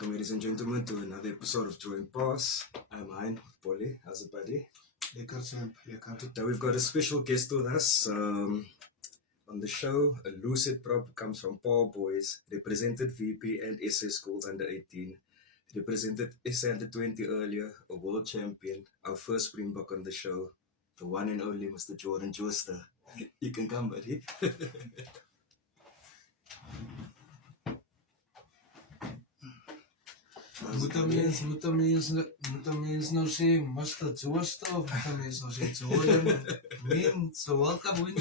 Welcome, ladies and gentlemen, to another episode of Join Pass. I'm Hein, Polly. How's it, buddy? Lekker, champ. Lekker. Today we've got a special guest with us on the show. A lucid prop comes from Paul Boys, represented VP and SA schools under 18, represented SA under 20 earlier, a world champion, our first Springbok on the show, the one and only Mr. Jordan Jooster. You can come, buddy. Moet een mens nou sê, Mr. Jooster, of moet een mens nou sê, Jordan, man, so welcome, we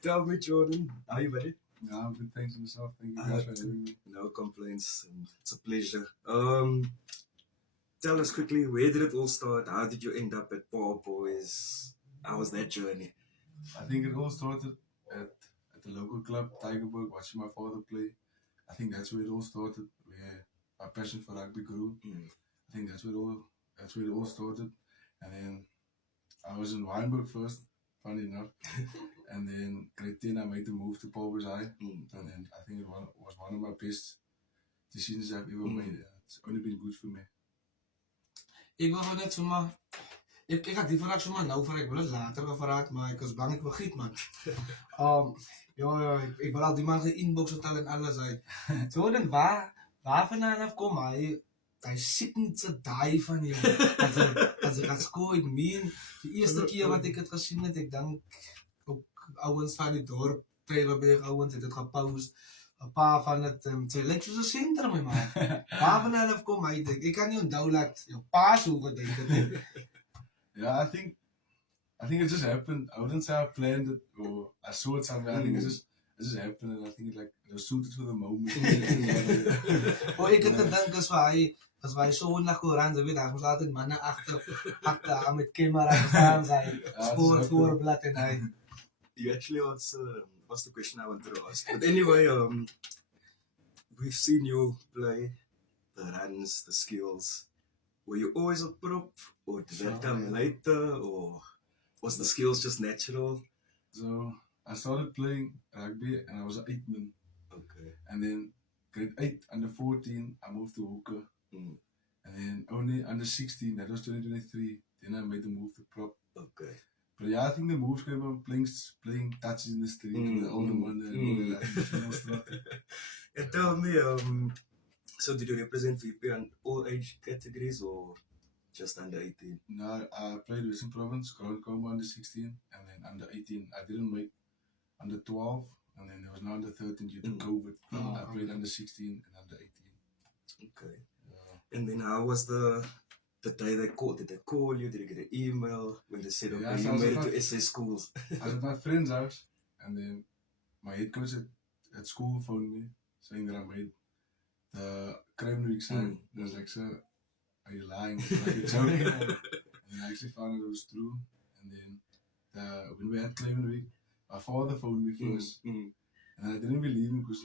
Tell me, Jordan, how are you, buddy? Yeah, I'm good. Thanks for yourself. Thank you guys for having me. No complaints, and it's a pleasure. Tell us quickly, where did it all start? How did you end up at Paul Boys? How was that journey? I think it all started at the local club, Tigerberg, watching my father play. I think that's where it all started, where my passion for rugby grew. I think that's where it all started. And then I was in Wynberg first, funny enough. And then grade 10, I made the move to Paul Boys High. And then I think it was one of my best decisions I've ever made. It's only been good for me. Ik wil net zomaar, ik had die vraag zomaar nou vragen, ik wil het later gevraagd, maar ik was bang ik vergiet, man. Ik wil al die man inbox vertellen en alles uit. Jordan, waar vandaan af kom hij? Hij zit niet te die van jou. Als ik had scoor, ik meen, de eerste keer wat ik het gezien heb, ik denk ook ouwens van die dorp, Trailerberg ouwens, het gepauwd. Een paar van het, het lijkt zo'n centrum, man. Waar vandaan af kom hij? Ik kan niet onthouden dat je pa zoeken, denk ik. Yeah, I think it just happened. I wouldn't say I planned it or I saw it somewhere. I think it just happened, and I think it was suited for the moment. Ik heb gedacht als wij zo naar Koran zijn, dan moest altijd mannen achter met camera gaan zijn, voorblad en hij. You actually asked the question I wanted to ask. But anyway, we've seen you play, the runs, the skills. Were you always a prop, or did that come later, or was the skills just natural? So I started playing rugby and I was an 8-man. Okay. And then grade 8, under 14, I moved to hooker. And then only under 16, that was 2023, then I made the move to prop. Okay. But yeah, I think the moves came from playing touches in the street with the older man and all that. And tell me, so did you represent VP on all age categories or just under 18? No, I played Western Province, Grand Coma under 16, and then under 18. I didn't make under 12, and then there was no under 13 due to COVID. I played under 16 and under 18. Okay. And then how was the day they called? Did they call you? Did you get an email when they said, okay, you made it to SA schools? I was at my friend's house, and then my head coach at school phoned me saying that I made the Crime Week side. I was like, sir, are you lying? Like you're joking? And I actually found out it was true. And then when we had Crime Week, my father phoned me first. And I didn't believe him because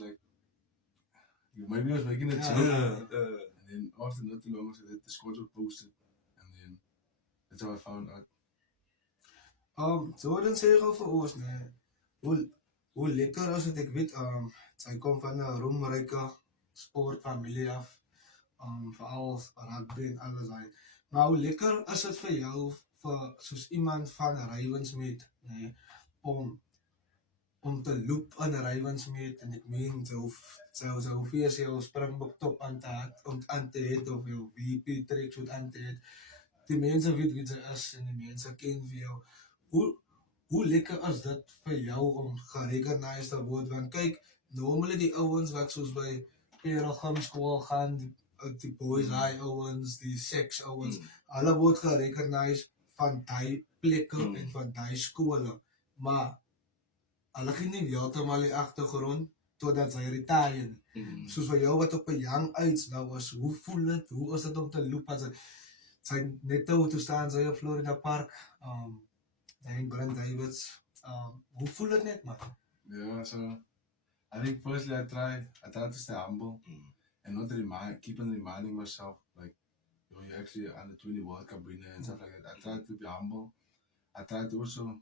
maybe I was making a joke. And then after not too long, I said that the scores were posted. And then that's how I found out. Jordan sê gou vir ons, nee. Hoe lekker is dit, ek weet, sy kom van 'n roemryke sportfamilie af, veral rugby en alles daai. Maar hoe lekker is dit vir jou, soos iemand van Ravensmead, nee, om te loop aan Ravensmead, en ek meen, so hoeveel is jou Springbok top aan te het, of jou VP tracksuit aan te het. Die mense weet wie sy is, en die mense ken vir jou. Hoe lekker is dit vir jou om gerecognized te word? Want kyk, normally die ouwens wat soos by Perelgem school gaan, die boys high ouwens, die sex ouwens, hulle word gerecognized van die plekke en van die skole. Maar hulle gee nie heeltemal die agtergrond totdat sy retire. Soos vir jou wat op 'n young age nou was, hoe voel dit? Hoe is dit om te loop as sy net toe staan sy op Florida Park? Dink Brent Davids. Hoe voel dit net, man? Yeah, so I think firstly I try to stay humble and not keep on reminding myself you're actually under 20 World Cup winner and stuff like that. I try to be humble. I try to also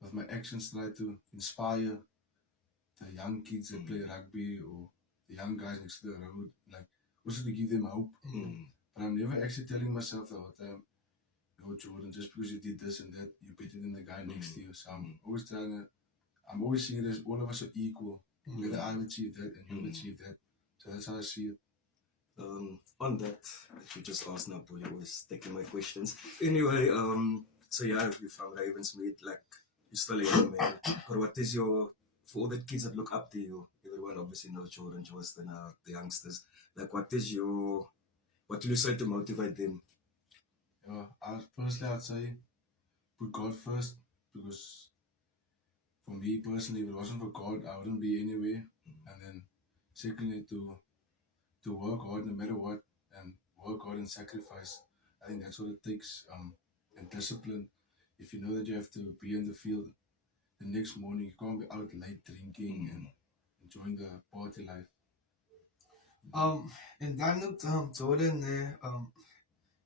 with my actions try to inspire the young kids that play rugby or the young guys next to the road, like also to give them hope. But I'm never actually telling myself the whole time, no, Jordan, just because you did this and that, you're better than the guy next to you. So I'm always seeing it as all of us are equal. Whether I've achieved that and you've achieved that. So that's how I see it. On that you just asked now, boy, you're always taking my questions. Anyway, so yeah, you're from Ravensmead, like you're still a young man. But what is your, for all the kids that look up to you, everyone obviously knows Jordan, Justin, the youngsters. Like, what will you say to motivate them? I'd say put God first, because for me personally, if it wasn't for God, I wouldn't be anywhere. And then secondly, to work hard no matter what, and work hard and sacrifice. I think that's what it takes. And discipline. If you know that you have to be in the field the next morning, you can't be out late drinking and enjoying the party life. En dan ook Jordan,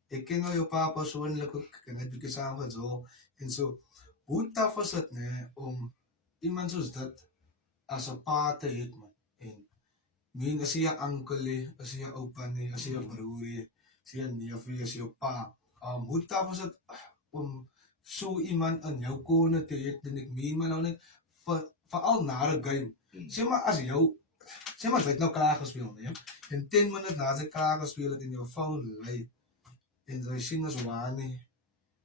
ik ken wel je pa persoonlijk ook, ik heb het samen zo. En zo, hoe tough was het om iemand zoals dat als een pa te hebben, man. En min as je uncle, as je opa, as je broer, as je neef, as je pa. Hoe tough was het om zo iemand aan jou kone te hebben, en ik meen maar nou net, vooral na de game. Zeg maar, als jou, zeg maar, jy het nou klaar gespeeld, nee? En 10 minuten na jy klaar gespeeld het en jou phone lei, en jy sien as Wani,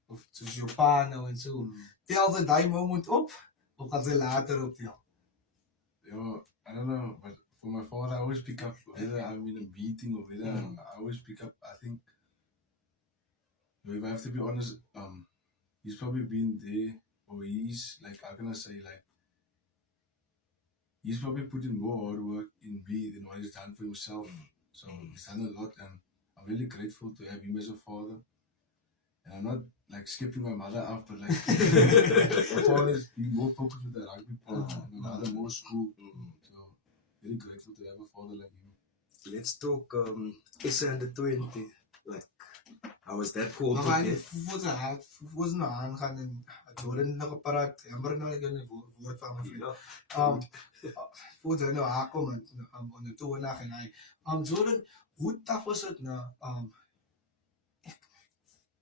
of soos jou pa nou en so, tel jy die moment op, of gaan jy later optel? I don't know, but for my father, I always pick up, whether I'm in a meeting or whether I always pick up. I think, if I have to be honest, he's probably been there, or he's, like, how can I say, like, he's probably put in more hard work in me than what he's done for himself. So he's done a lot, and I'm really grateful to have him as a father. And I'm not like skipping my mother out, but like my father's been more focused with the rugby part and my mother more school. So very grateful to have a father like him. Let's talk SA under 20. Like, how was that called? Maar hij voelt ze aangaan en Jordan nog gepraat, jammer nou ik een woord van mijn vriend. Voelt ze nou aankomen en de toe na en hij. Jordan, hoe tough was het nou?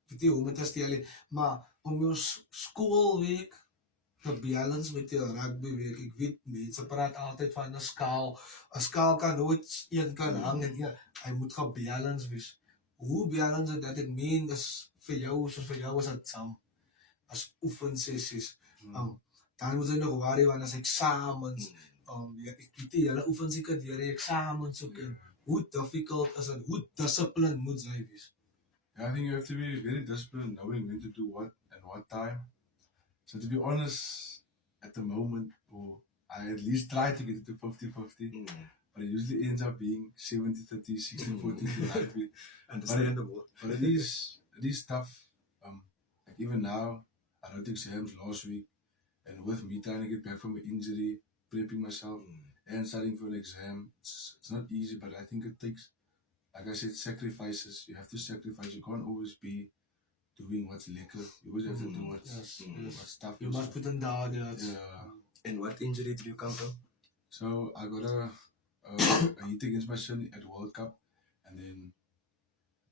Weet je hoe met te stellen, maar om je schoolweek te balance met je rugbyweek. Ik weet mensen praten altijd van een skaal. Een skaal kan nooit één kan hangen. Ja, hij moet gebalance wees. Hoe balance dat ik meen is voor jou, zoals voor jou is het samen. Als oefensessies. Dan moet je nog worry van als examens. Ik weet niet, jullie oefenzieken die examens ook. Hoe difficult is het? Hoe disciplined moet zij wees? Yeah, I think you have to be very disciplined, knowing when to do what and what time. So to be honest, at the moment, I at least try to get it to 50-50, but it usually ends up being 70-30, 60-40 to rugby. Understandable. But it is tough. Like even now, I wrote exams last week, and with me trying to get back from an injury, prepping myself, and studying for an exam, it's not easy, but I think it takes, like I said, sacrifices. You have to sacrifice. You can't always be doing what's lekker. You always have to do what's tough. You must put in the hard yards. Yeah. And what injury did you come from? So I got a hit against my shin at World Cup, and then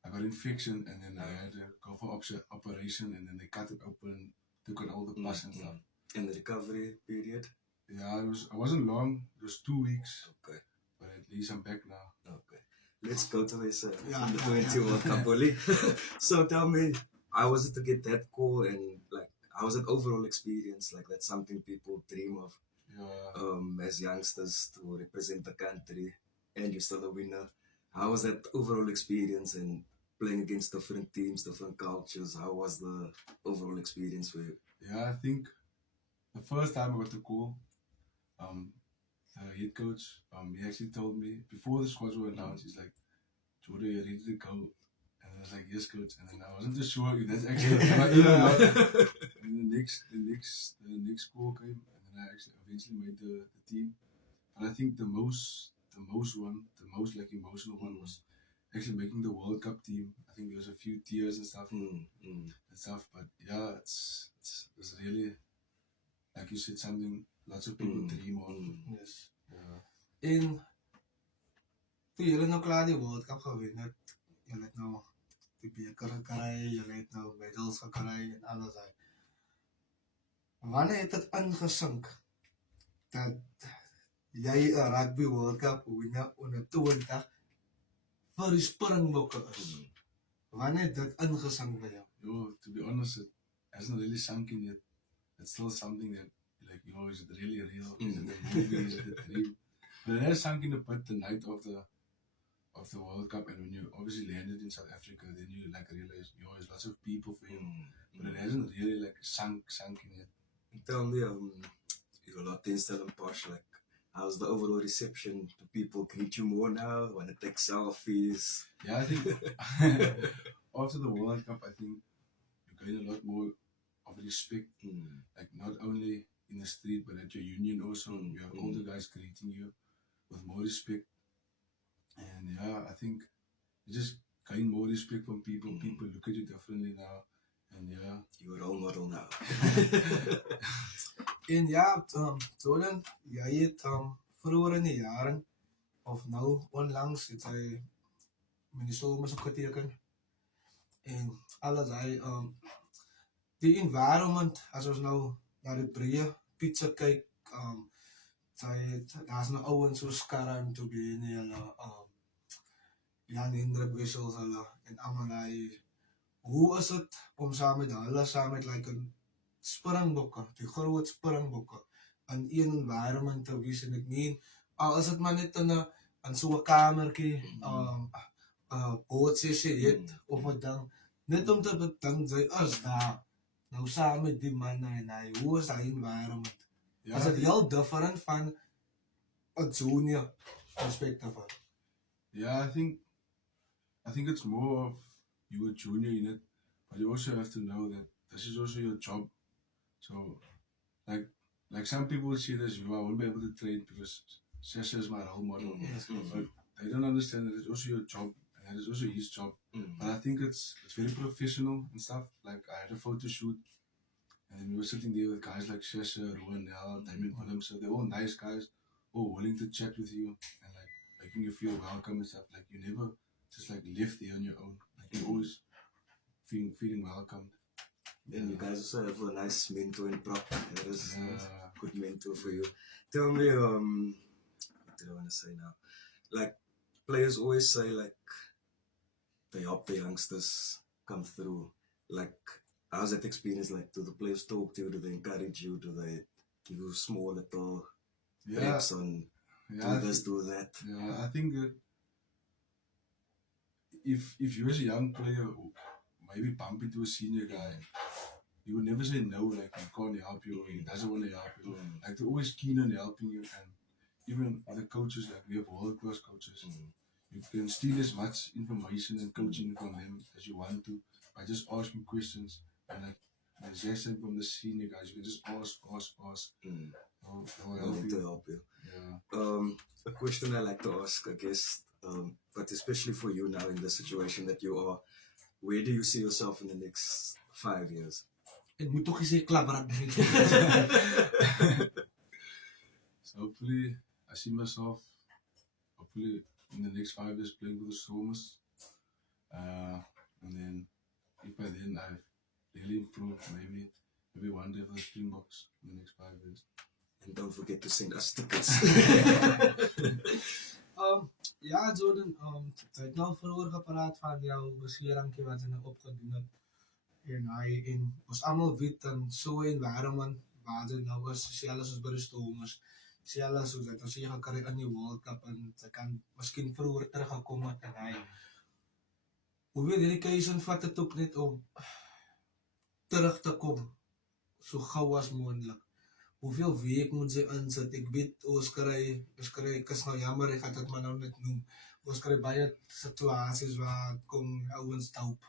I got infection, and then I had to go for operation, and then they cut it open, took out all the pus and stuff. And the recovery period? Yeah, it wasn't long. It was 2 weeks. Okay. But at least I'm back now. Okay. Let's go to this the 20 World Cup, Oli. So tell me, how was it to get that call, and like, how was it overall experience? Like, that's something people dream of as youngsters, to represent the country, and you're still a winner. How was that overall experience, and playing against different teams, different cultures? How was the overall experience for you? Yeah, I think the first time I got the call, the head coach, he actually told me before the squads were announced, he's like, "Jordan, you're ready to go?" And I was like, "Yes, coach." And then I wasn't too sure if that's actually and the next call came, and then I actually eventually made the team. But I think the most emotional one was actually making the World Cup team. I think there was a few tears and stuff, but yeah, it's really, like you said, something lots of people dream of. Yes. Yeah. En toe julle nou klaar die World Cup gewen het, julle het nou die beker gekry, julle het nou medals gekry en alles daai. Wanneer het dit ingesink dat jy 'n rugby World Cup wenner onder 20 vir die Springbokke is? Wanneer het dit ingesink by jou? Yo, to be honest, it hasn't really sunk in yet. It's still something that, like, is it really real? Is it a movie? Is it a dream? But it has sunk in a bit the night of the World Cup, and when you obviously landed in South Africa, then you like realize, there's lots of people for you. But it hasn't really like sunk in yet. Tell me, you're a lot still and posh, like, how's the overall reception? Do people greet you more now? Want to take selfies? Yeah, I think after the World Cup, I think you gain a lot more of respect, like not only in the street but at your union also. You have older guys greeting you with more respect, and yeah, I think you just gain more respect from people. People look at you differently now, and yeah, You're a role model now. En ja, Jordan, jy het vroeër in die jare of nou onlangs het hy met die Stormers ook geteken. En alles hy die environment, as ons nou na die breë pizza kyk, daar's nou ouens soos Karan toe en hulle Jan Hendrik Wessels hulle en almal hy. Hoe is dit om saam met hulle, saam met like 'n Springbokke, die groot Springbokke, in een environment te wees? En ek meen, al is dit maar net in so 'n kamertjie, boodsessie het, of wat dan, net om te bedink, sy is daar, nou saam met die manne en hy, hoe is die environment? yeah, Is dit heel different van 'n junior perspective af? yeah. I think it's more of you a junior in it, but you also have to know that this is also your job. So, like some people see this, I won't be able to train because Sasha is my role model. But they don't understand that it's also your job, and that is also his job. But I think it's very professional and stuff. Like, I had a photo shoot, and we were sitting there with guys like Sasha, Rowan, Damien Willem. So they're all nice guys, all willing to chat with you and like making you feel welcome and stuff. Like, you never just like left there on your own. Like, you're always feeling welcomed. And you guys also have a nice mentor in Prop. That is Yeah. a good mentor for you. Tell me, what did I want to say now? Like, players always say, like, they help the youngsters come through. Like, how's that experience like? Do the players talk to you? Do they encourage you? Do they give you small little Yeah, tips on yeah. do this, do that? Yeah, I think that if you as a young player who maybe bump into a senior guy, he would never say no, like he can't help you or he doesn't want to help you. Like, they're always keen on helping you, and even other coaches, like we have world-class coaches. You can steal as much information and coaching from them as you want to by just asking questions. And like as I said from the senior guys, you can just ask. They'll help Willing to you. help you. Yeah. A question I like to ask, I guess, but especially for you now in the situation that you are, where do you see yourself in the next 5 years? Ek moet tog gesê klaprak begin. So hopefully I see myself hopefully in the next 5 years playing with the Stormers. And then if by then I've really improved, maybe one day for the Springboks in the next 5 years. And don't forget to send us tickets. Ja, Jordan, jy het nou vroeër gepraat van jou beseringkie wat jy nou opgedoen het. En ons almal weet in so 'n environment waar jy nou is, selfs soos by die Stormers, selfs soos dat ons hier gekry in die World Cup en jy kan miskien vroeër teruggekom het en hy. Hoeveel dedication vat dit ook net om terug te kom so gou as moontlik? Hoeveel week moet jy insit? Ek weet ons kry, ek is nou jammer, ek gaan dit maar nou net noem. Ons kry baie situasies waar kom ouens doop.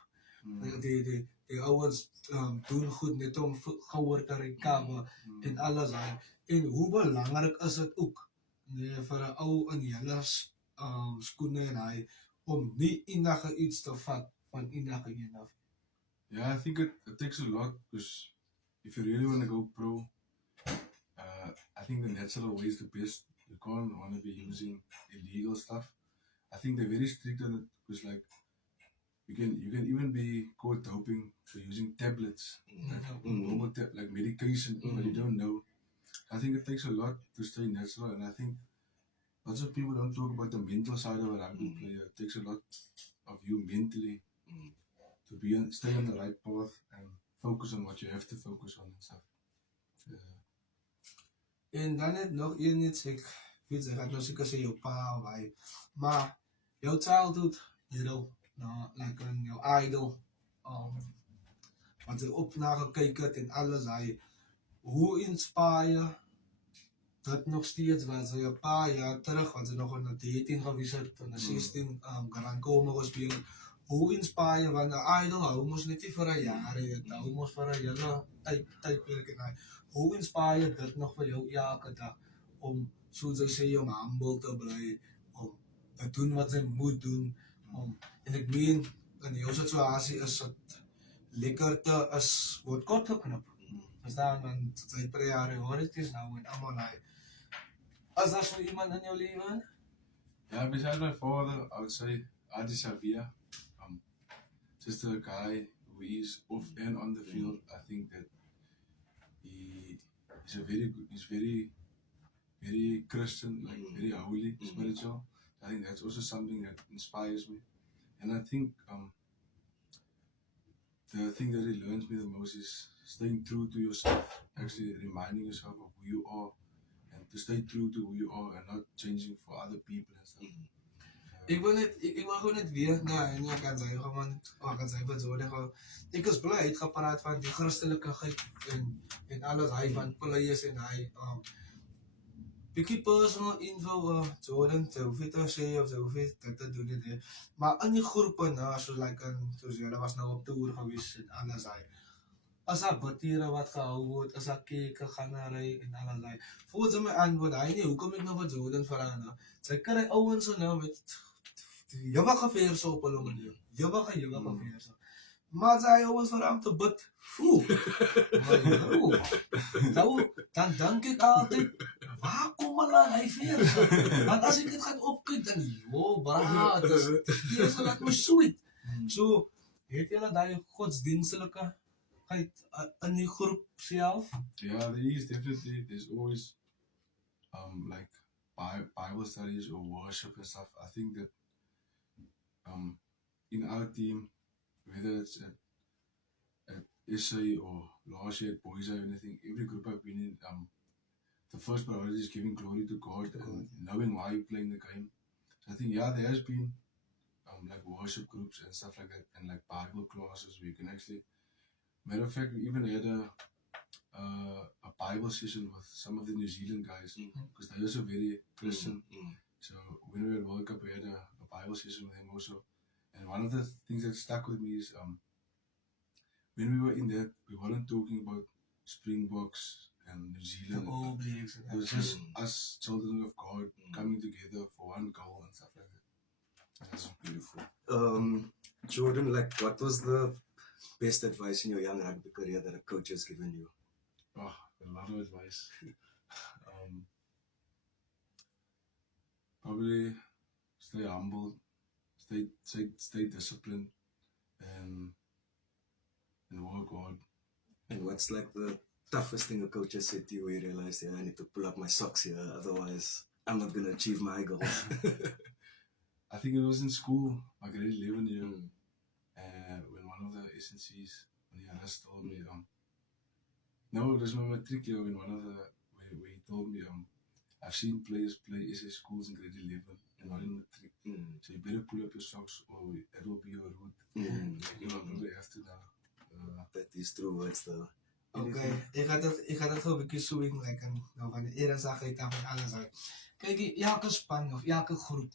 Die ouens doen goed net om gouer te recover en alles daai. En hoe belangrik is dit ook vir 'n ou in julle skoene en hy om nie enige iets te vat van enige een af. Yeah, I think it takes a lot because if you really want to go pro, I think the natural way is the best. You can't want to be using illegal stuff. I think they're very strict on it because like you can even be caught doping for using tablets, like normal like medication, but you don't know. I think it takes a lot to stay natural, and I think lots of people don't talk about the mental side of a rugby player. It takes a lot of you mentally to stay on the right path and focus on what you have to focus on and stuff. En dan net nog een iets, ik weet ze gaat nou zeker zeggen jouw pa of hij, maar jouw childhood hero, nou, like jouw idol, wat je op naar gekeken hebt en alles, hij, hoe inspire dat nog steeds, wat ze een paar jaar terug, wat ze nog in de 13 geweest het, in de 16 Grand Komen gespeeld, hoe inspire, want de idol, hij moest niet voor een jaar, hij moest voor een hele tijdperk en hoe inspire dit nog vir jou elke dag om soos hy sê om humble te bly, om te doen wat hy moet doen, en ek meen in jou situasie is dit lekkerte is word kort geknip. Verstaan, want sy priorities nou en allemaal hy. Is daar so iemand in jou leven? Yeah, besides my father, I would say Adi Xavier. Just a guy who is off and on the field. I think that he's very Christian, like very holy, spiritual. I think that's also something that inspires me. And I think the thing that it learns me the most is staying true to yourself, actually reminding yourself of who you are, and to stay true to who you are and not changing for other people and stuff. Ik wil gewoon net weer, nee, ik kan zeggen, gewoon, ik kan zeggen, zo, ik is blij, het gepraat van die christelijkheid en alles, hij van players en hij, beetje personal info, Jordan, zo hoef je te zeggen of zo hoef je te doen dit, maar in die groepen, zoals jullie was nou op tour geweest en alles, hij, as daar batiere wat gehou word, as daar keke gaan na ry en allerlei. Volgens my antwoord, hy nie, hoekom ek nou wat Jordan vra nou? Sy kry ouens so nou met jawige verse op hulle manier. Jawige verse. Maar sy ouens vir hom te bid. Nou, dan dink ek altyd, waar kom hulle hy verse? Want as ek dit gaan opkyk, dan bra, dis verse laat my sweet. So, het julle daai godsdienstelike in die groep self? Yeah, there is definitely. There's always like Bible studies or worship and stuff. I think that in our team, whether it's at SA or last year at Boys or anything, every group I've been in, the first priority is giving glory to God and knowing why you're playing the game. So I think there has been like worship groups and stuff like that, and like Bible classes where you can actually. Matter of fact, we even had a Bible session with some of the New Zealand guys because they're also very Christian. So when we were at World Cup, we had a Bible session with them also. And one of the things that stuck with me is when we were in that, we weren't talking about Springboks and New Zealand. It was just us children of God coming together for one goal and stuff like that. That's beautiful. Jordan, like, what was the best advice in your young rugby career that a coach has given you? Oh, a lot of advice. Probably stay humble, stay disciplined, and work hard. And what's like the toughest thing a coach has said to you where you realized, I need to pull up my socks here, otherwise I'm not going to achieve my goals? I think it was in school, my grade 11 year. When one of the SNCs, when he told me, no, it was my matric year when where he told me, I've seen players play SA schools in grade 11 and not in matric. So you better pull up your socks or that will be your route. You probably have to now. That is true words though. Okay, ik ga dat gewoon een beetje swing lekker. Nou, van de eerste zag ik dan van alles uit. Kijk, elke span of elke groep,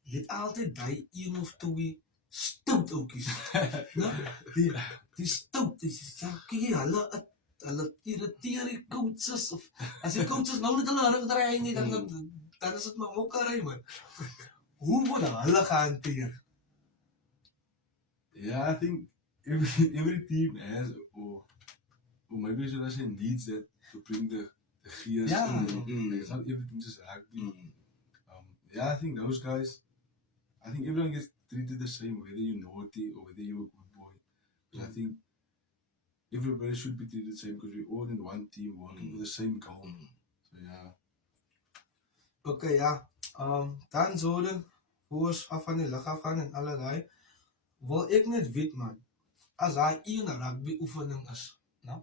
je hebt altijd die 1 of 2 stout oudjies. Die stout, kijk, hulle irriteer die coaches of as die coaches nou net hulle rug draai nie, dan is dit maar mokkery man. Hoe word hulle gehanteer? Yeah, I think every team has or maybe should I say needs that to bring the gears. Yeah. Like, it's not everything just rugby. Yeah, I think those guys, I think everyone gets treated the same, whether you're naughty or whether you're a good boy. But I think everybody should be treated the same because we're all in one team working for the same goal. So yeah. Okay, ja. Dan Jordan, hoe is af van die lig af gaan en allerlei. Wil ek net weet man, as hy een rugby oefening is, nou?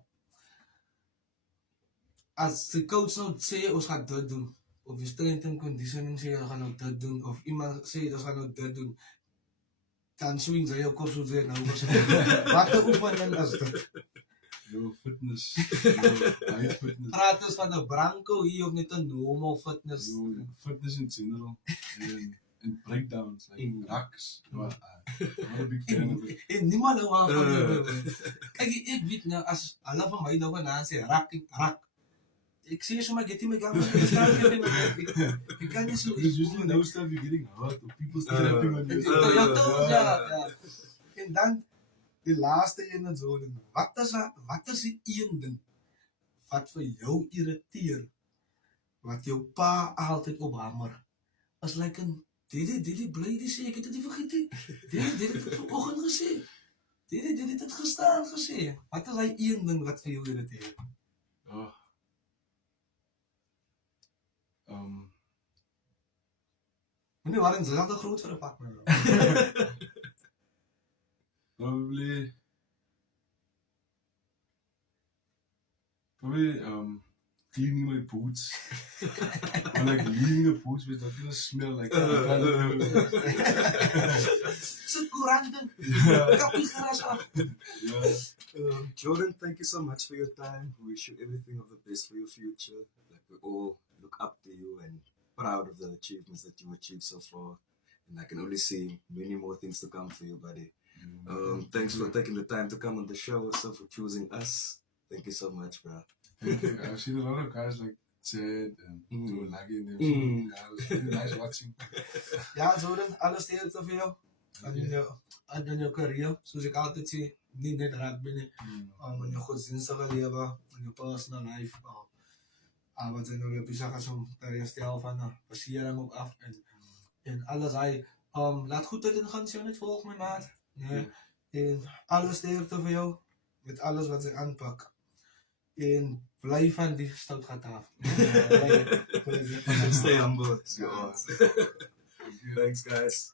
As die coach nou sê ons gaan dit doen, of die strength and conditioning sê ons gaan nou dit doen, of iemand sê ons gaan nou dit doen, dan swings hy jou kop soos jy nou was. Wat 'n oefening is dit? Your fitness, your high fitness. Praat ons van 'n branco hier of net 'n normal fitness? Your fitness in general. And breakdowns, like racks. I'm not a big fan of it. En niemand hou aan van jou. Kyk, ek weet nou, as hulle van my nou vandaan sê, rak. Ek sê so, maar get in my kamer. Ek kan nie so Because usually no stuff you're getting hurt or people stepping on you. Ja. En dan, die laaste ene Jordan. Wat is die een ding wat vir jou irriteer, wat jou pa altyd ophamer? As like een, Didi bly die sê, ek het dit nie vergeet nie. Didi het dit vanoggend gesê. Didi het dit gestaan gesê. Wat is die een ding wat vir jou irriteer? Oh. Meneer, waarin is dat te groot vir 'n pak, man? Probably cleaning my boots. Or like leaving the boots with that little smell like Sit koerante. Kappie geras af. yeah. Jordan, thank you so much for your time. We wish you everything of the best for your future. Like, we all look up to you and proud of the achievements that you achieved so far. And I can only see many more things to come for you, buddy. Thanks for taking the time to come on the show, also for choosing us. Thank you so much, bro. Thank you. I've seen a lot of guys like Ted and doing Laggy and everything. Yeah, it was really nice watching. Ja, Jordan, alles sterkte vir jou. In jou carrière, soos ek altyd sê, nie net rugby nie, in jou godsdienstige lewe, in jou personal life, wat jy nou weer besig is om te herstel van basering ook af, en alles hy, laat goed dit in gaan, sê net volg my maat, nee, en alles sterkte vir jou, met alles wat sy aanpak, en bly van die stout gat af. Stay humble. Yeah. Thanks, guys.